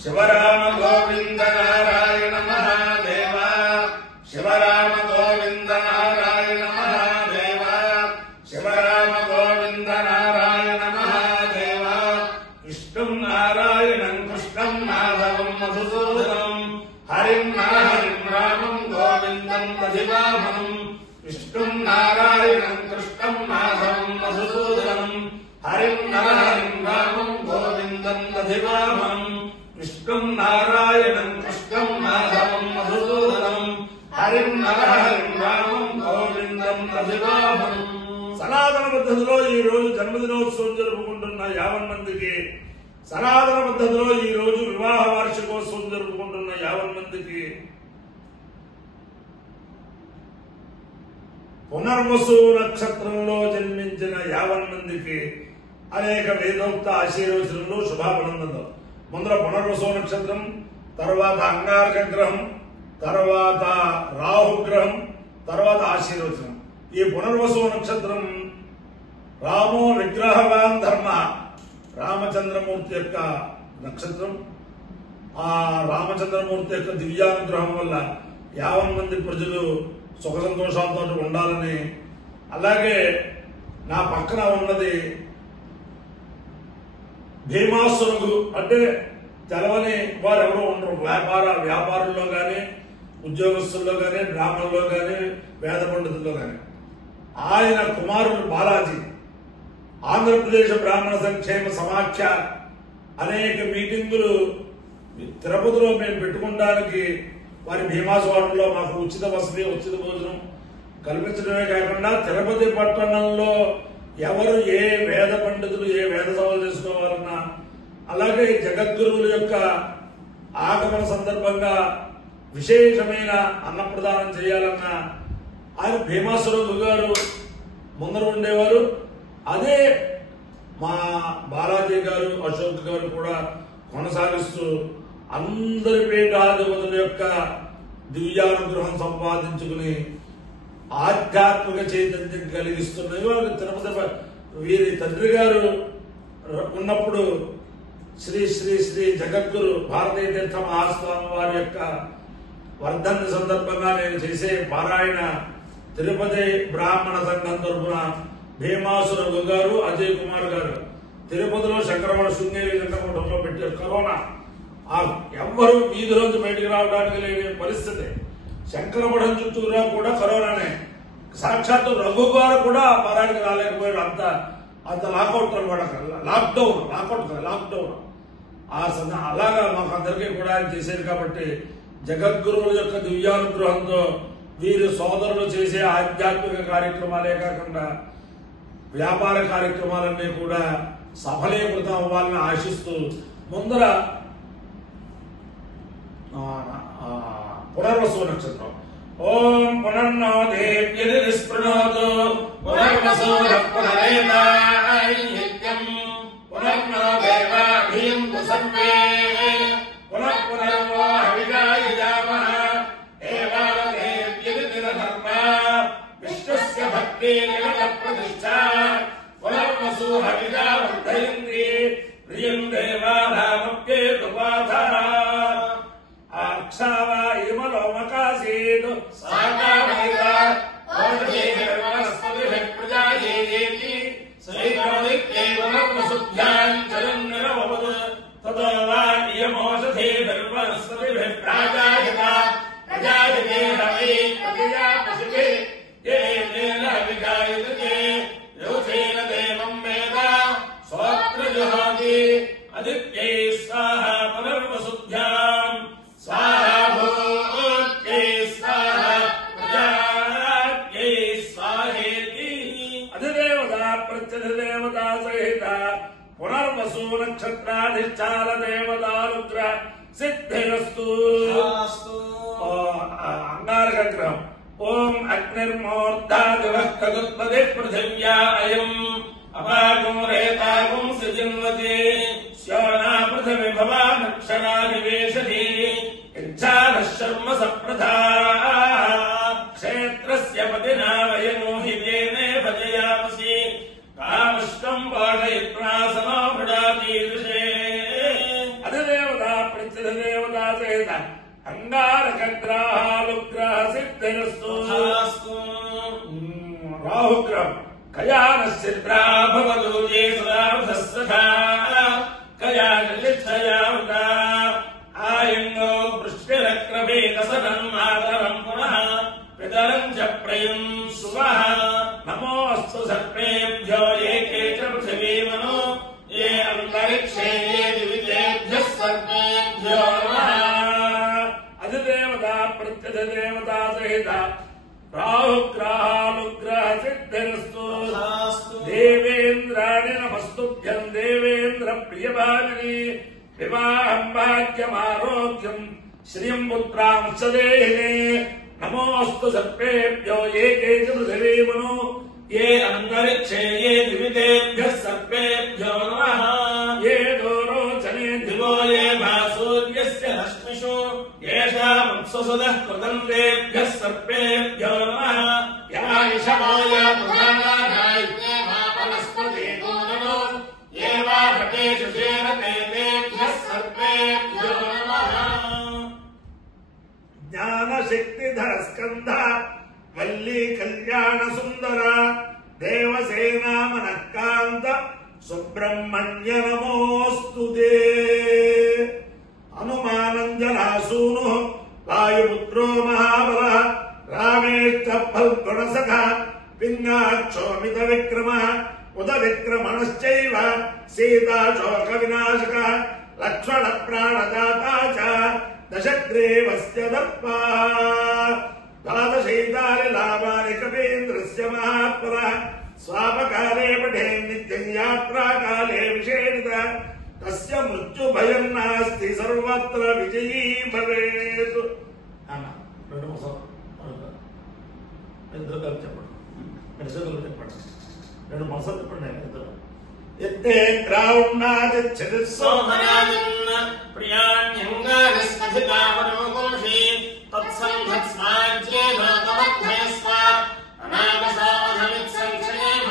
శివరామ గోవింద నారాయణ మహాదేవ శివరామ గోవింద నారాయణ మహాదేవ శివరామ గోవింద నారాయణ మహాదేవ విష్ణుం నారాయణం కృష్ణం మాధవం మధుసూదనం హరిం నరహరిం రామం గోవిందం దధివామనం విష్ణుం నారాయణం కృష్ణం మాధవం మధుసూదనం హరిం నరహరిం రామం గోవిందం దధివామనం విష్ణుం నారాయణం కృష్ణం మాధవం మధుసూదనం హరిం నరహరిం రామం గోవిందం దధివామనం. సనాతన పద్ధతిలో ఈ రోజు జన్మదినోత్సవం జరుపుకుంటున్న 50 మందికి, సనాతన పద్ధతిలో ఈ రోజు వివాహ వార్షికోత్సవం జరుపుకుంటున్న 50 మందికి, పునర్వసు నక్షత్రంలో జన్మించిన 50 మందికి అనేక వేదోక్త ఆశీర్వచనలు శుభాభినందనలు. ముందర పునర్వసు నక్షత్రం, తర్వాత అంగారక గ్రహం, తర్వాత రాహుగ్రహం, తర్వాత ఆశీర్వచనం. ఈ పునర్వసు నక్షత్రం రామో విగ్రహవాన్ ధర్మ, రామచంద్రమూర్తి యొక్క నక్షత్రం. ఆ రామచంద్రమూర్తి యొక్క దివ్యానుగ్రహం వల్ల 50 మంది ప్రజలు సుఖ సంతోషాలతో ఉండాలని, అలాగే నా పక్కన ఉన్నది భీమాసురుడు అంటే తెలవని వారు ఎవరో ఉండరు. వ్యాపారుల్లో కానీ, ఉద్యోగస్తుల్లో కానీ, బ్రాహ్మణుల్లో కానీ, వేద పండితుల్లో కానీ. ఆయన కుమారుడు బాలాజీ ఆంధ్రప్రదేశ్ బ్రాహ్మణ సంక్షేమ సమాఖ్య అనేక మీటింగులు తిరుపతిలో మేము పెట్టుకోవడానికి వారి భీమాసువాడలో మాకు ఉచిత వసతి, ఉచిత భోజనం కల్పించడమే కాకుండా తిరుపతి పట్టణంలో ఎవరు ఏ వేద పండితులు ఏ వేద సభలు చేసుకోవాలన్నా, అలాగే జగద్గురువుల యొక్క ఆగమన సందర్భంగా విశేషమైన అన్నప్రదానం చేయాలన్నా ఆయన భీమాసురుడు గారు ముందర ఉండేవారు. అదే మా బాలాజీ గారు, అశోక్ గారు కూడా కొనసాగిస్తూ అందరి పీఠాధిపతుల యొక్క దివ్యానుగ్రహం సంపాదించుకుని ఆధ్యాత్మిక చైతన్యం కలిగిస్తున్నది. వాళ్ళకి తిరుపతి వీరి తండ్రి గారు ఉన్నప్పుడు శ్రీ శ్రీ శ్రీ జగద్గురు భారతీయ తీర్థ మహాస్వామి వారి యొక్క వర్ధంతి సందర్భంగా నేను చేసే పారాయణ తిరుపతి బ్రాహ్మణ సంఘం తరఫున భీమాసురఘు గారు, అజయ్ కుమార్ గారు తిరుపతిలో శంకరమఠ శృంగేరి శంకరమఠంలో పెట్టారు. కరోనా ఎవ్వరూ వీధిలోంచి బయటికి రావడానికి లేని పరిస్థితి. శంకరమఠం చుట్టూరా కూడా కరోనానే. సాక్షాత్తు రఘు గారు కూడా పారాయణకి రాలేకపోయాడు. అంత లాకౌట్ అనమాట, లాక్డౌన్. అలాగా మాకు అందరికీ కూడా ఆయన చేసేది. కాబట్టి జగద్గురువుల యొక్క దివ్యానుగ్రహంతో వీరు సోదరులు చేసే ఆధ్యాత్మిక కార్యక్రమాలే కాకుండా వ్యాపార కార్యక్రమాలన్నీ కూడా సఫలీకృతం అవ్వాలని ఆశిస్తూ ముందర పునర్వసు నక్షత్రం. ఓం పునర్నో దేవ్యది నిస్పృణోతు పునర్వసూః పునరేతాయ్యం పునర్నో దేవాభీయంతు సర్వే పునర్వో హవిషాయజామః ఏవాల దేవ్యది దినధర్మ విష్ణుస్య భక్తి నిలయ ప్రతిష్ఠా పునర్వసు హవిషా వర్ధయంతి ప్రియం దేవానామప్యేతుపాధః అక్షావా ఇమలోమకాసీతు సాకామైతా ఓషధీర్వనస్పతిభిః ప్రజాయేతి సైకమదిక్యేవనర్వసుభ్యాం చరన్నిరవవతు తతో వా ఇయమోషధీర్వనస్పతిభిః ప్రాజాయతా ప్రజాయతే హవై ప్రజయా పశుభిః ఏన విగాయతే యోసేన దేవం వేద సోత్రజుహాతి అదిత్యై స్వాహా పునర్వసుభ్యాం స్వాహా భూత్యై స్వాహా ప్రజాత్యై స్వాహేతి. అధిదేవతా ప్రత్యధిదేవతా సహిత పునర్వసు నక్షత్రాధిష్టాన దేవతారుద్ర సిద్ధిరస్తు. అంగారక గ్రహం. ఓం అగ్నిర్మూర్ధాదివః కదుత్పదే పృథివ్యా అయం అపాగో రేతాగం సృజన్వతే శ్యోనా పృథివీ భవానక్షరా నివేశతి యజ్జానః శర్మ సప్రధా క్షేత్రస్య పతినా వయమోహితేనే భజయామసి కామష్టం పాఠయిత్వా సమో భృడాతి దృశే. అధిదేవతా అంగారకగ్రహాలుగ్రహ సిద్ధిరస్తు రాహుగ్రహం కయానశ్చిత్రా భవతు ఏ సదాసా కయానిష్టయాముదా ఆయంగో వృష్టిరక్రమేకసనం మాతరం పునః పితరం చ ప్రయం శుభః నమోస్తు సర్వేభ్యో ఏకే చ పృథివీమనో ఏ అంతరిక్షే ఏ దివిజేభ్యః సర్వేభ్యో నమః అధిదేవతా ప్రత్యధిదేవతా సహిత రాహుగ్రహానుగ్రహ సిద్ధిరస్తు దేవేంద్రాణి నమస్తుభ్యం దేవేంద్ర ప్రియభామిని వివాహం భాగ్యమారోగ్యం శ్రియం పుత్రాంశ దేహినే నమోస్తు సర్వేభ్యో ఏకే చ పృథివీమనో ఏ అంతరిక్షే ఏ దివిజేభ్యః సర్వేభ్యో నమః ఏ దోరోచనే దివో ఏ భాసూర్యస్య రశ్మిషు येषामप्सुसुतः कृतन्तेभ्यः सर्वेभ्यो नमः या इषवो या पुराणायज्ञे वा वनस्पतितो नमो ये वा भटेषु शेरते तेभ्यः सर्वेभ्यो नमः ज्ञानशक्तिधर स्कन्ध वल्ली कल्याण सुन्दर देवसेना मनःकान्त सुब्रह्मण्य नमोऽस्तुते हनुमानञ्जनासूनुः वायुपुत्रो महाबलः रामेष्ट फल्गुणसखः पिङ्गाक्षोमितविक्रमः उदविक्रमणश्चैव सीताशोकविनाशकः लक्ष्मणप्राणदाता च दशग्रीवस्य दर्पः द्वादशैतानि लाभानि कपीन्द्रस्य महात्मनः स्वापकाले पठे नित्यं यात्राकाले विषेणितः तस्य मृत्यु भयं नास्ति सर्वत्र विजयी भवेत् అన్న రెండు ముసలు ఇద్దరు కలిసి చెప్పండి మెడిసిన్లు చెప్పండి రెండు ముసలు చెప్పండి ఇద్దరు ఎత్తే గ్రౌండాదిచ్చది సోమరాజన్న ప్రియాణ్యంగానిస్పధికావనోషి తత్సంధత్స్మాజ్యే లోకమధ్యస్వ అనాగసాధమిత్సంక్షేమ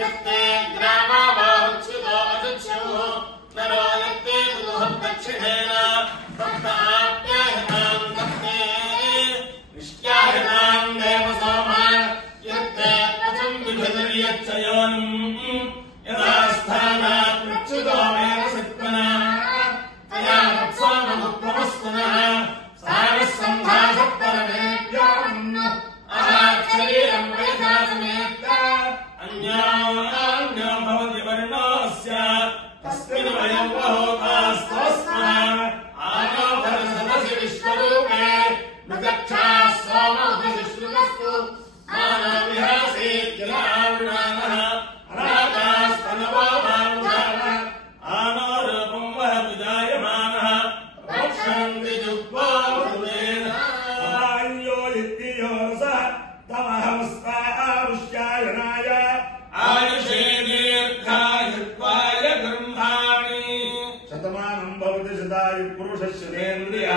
యత్తే గ్రామావాచ్యుతో అదుచ్యము నరో యత్తే దుఃఖదక్షిణేన భక్తాప్యాయతాం దత్తే నిష్ట్యాయతాం దేవ సోమాన్ యత్తే పదం విభజరియచ్చయోన్ యదా స్థానాత్ మృత్యుదో మేన సత్వనా తయా సోమముక్తమస్తునః సారస్సంధాసపరమేభ్యోం అహాక్షరీరం వైధాసమేత్త అన్యాన్యో భవతి వర్ణోస్య తస్మిన్ వయం వహోతాస్తస్మః ఆనో భరసదసి విశ్వరూపే నచక్షా సోమోదశిశ్రుతస్తు ఆనో విహాసే కిలావృణానః అనాకాస్తనవో మారుధానః ఆనో రూపం వహతి జాయమానః రక్షంతి జుగ్వో మృదేన సమాన్యో యుక్తియో రసః తమహంస్తారుష్యాయనాయ ఆయుషే దీర్ఘాయుత్వాయ గృహాణి శతమానం భవతి శతాయు పురుషస్యేంద్రియ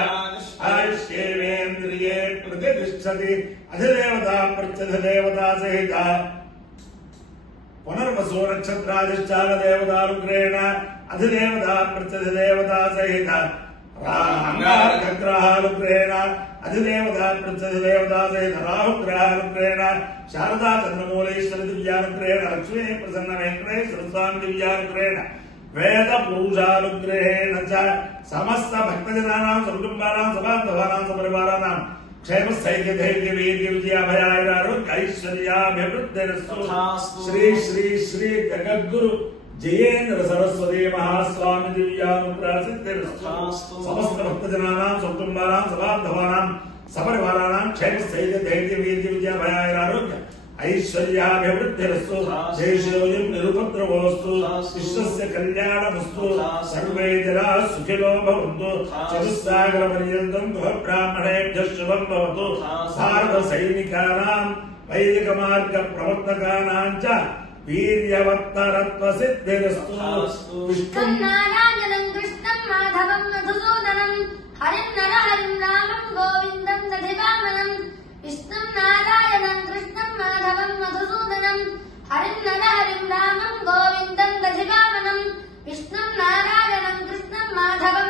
ఆయుష్యేంద్రియే ప్రతిష్టతి అధిదేవతా ప్రత్యధిదేవతా సహిత పునర్వసో నక్షత్రాధిష్టాన దేవతానుగ్రహేణ అధిదేవతా ప్రత్యధిదేవతా సహిత అంగారకగ్రహానుగ్రహేణ అధిదేవతా ప్రత్యధిదేవతా సహిత రాహుగ్రహానుగ్రహేణ శారదా చంద్రమూలేశ్వర దివ్యానుగ్రహేణ లక్ష్మీ ప్రసన్న వెంకటేశ్వర స్వామి దివ్యానుగ్రహేణ వేద పురుషానుగ్రహేణ చ సమస్త భక్తజనానాం సకుటుంబానాం సబాంధవానాం సపరివారానాం క్షేమస్థైర్య ధైర్య వీర్య విజయాభయారోగ్య ఐశ్వర్యాభివృద్ధిరస్తు శ్రీ శ్రీ శ్రీ జగద్గురు జయేంద్ర సరస్వతి మహాస్వామి దివ్యానుగ్రహ సిద్ధిరస్తు సమస్త భక్తజనానాం సకుటుంబానాం సబాంధవానాం సపరివారానాం క్షేమస్థైర్య ధైర్య వీర్య విజయాభయారోగ్య ఐశ్వర్యాభివృద్ధిరస్తు శేషోయం నిరుపద్రవోస్తు విశ్వస్య కళ్యాణమస్తు సర్వే జనాః సుఖినో భవంతు చతుస్సాగర పర్యంతం గృహ బ్రాహ్మణేభ్యః శుభం భవతు భారత సైనికానాం వైదిక మార్గ ప్రవర్తకానాం చ వీర్యవత్తరత్వ సిద్ధిరస్తు విష్ణుం నారాయణం కృష్ణం మాధవం మధుసూదనం హరిం నరహరిం రామం గోవిందం దధివామనం విష్ణుం నారాయణం కృష్ణం మాధవం మధుసూదనం హరిం నరహరిం రామం గోవిందం దధివామనం విష్ణుం నారాయణం కృష్ణం మాధవం